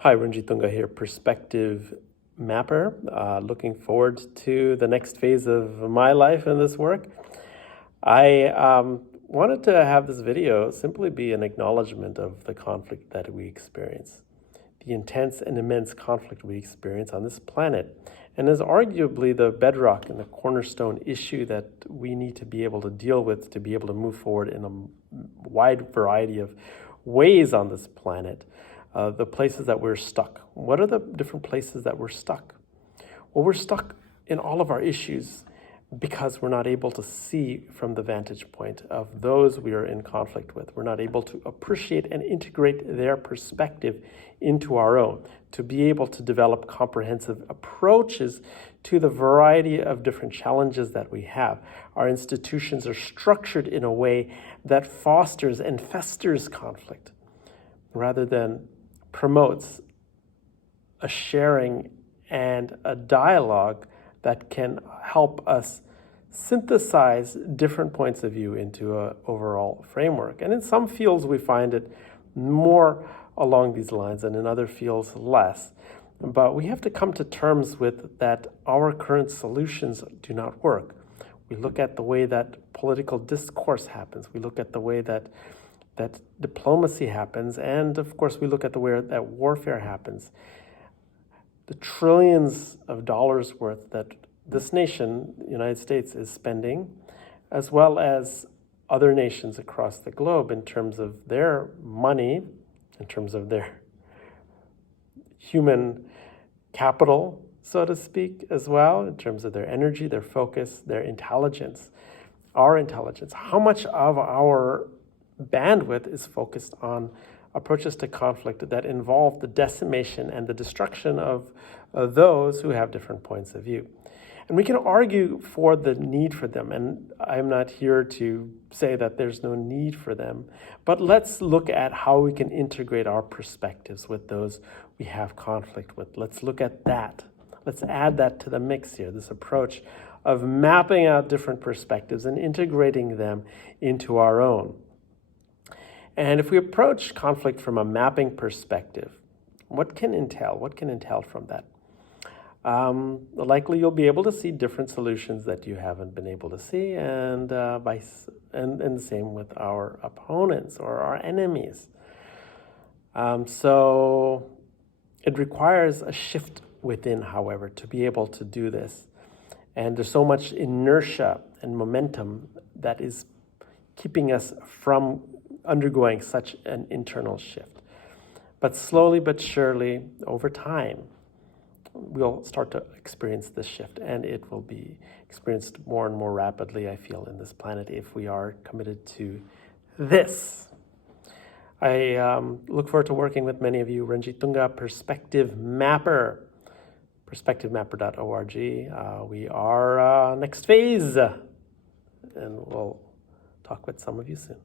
Hi, Tunga here, Perspective Mapper. Looking forward to the next phase of my life in this work. I wanted to have this video simply be an acknowledgement of the conflict that we experience, the intense and immense conflict we experience on this planet, and is arguably the bedrock and the cornerstone issue that we need to be able to deal with to be able to move forward in a wide variety of ways on this planet. The places that we're stuck. What are the different places that we're stuck? Well, we're stuck in all of our issues because we're not able to see from the vantage point of those we are in conflict with. We're not able to appreciate and integrate their perspective into our own, to be able to develop comprehensive approaches to the variety of different challenges that we have. Our institutions are structured in a way that fosters and festers conflict rather than promotes a sharing and a dialogue that can help us synthesize different points of view into an overall framework. And in some fields, we find it more along these lines, and in other fields, less. But we have to come to terms with that our current solutions do not work. We look at the way that political discourse happens. We look at the way that diplomacy happens, and of course we look at the way that warfare happens. The trillions of dollars worth that this nation, the United States, is spending, as well as other nations across the globe in terms of their money, in terms of their human capital, so to speak, as well, in terms of their energy, their focus, their intelligence, our intelligence. How much of our bandwidth is focused on approaches to conflict that involve the decimation and the destruction of those who have different points of view. And we can argue for the need for them, and I'm not here to say that there's no need for them, but let's look at how we can integrate our perspectives with those we have conflict with. Let's look at that. Let's add that to the mix here, this approach of mapping out different perspectives and integrating them into our own. And if we approach conflict from a mapping perspective, what can entail from that? Likely you'll be able to see different solutions that you haven't been able to see, and the same with our opponents or our enemies. So it requires a shift within, however, to be able to do this. And there's so much inertia and momentum that is keeping us from undergoing such an internal shift. But slowly but surely, over time, we'll start to experience this shift, and it will be experienced more and more rapidly, I feel, in this planet if we are committed to this. I look forward to working with many of you. Tunga, Perspective Mapper, perspectivemapper.org. We are next phase, and we'll talk with some of you soon.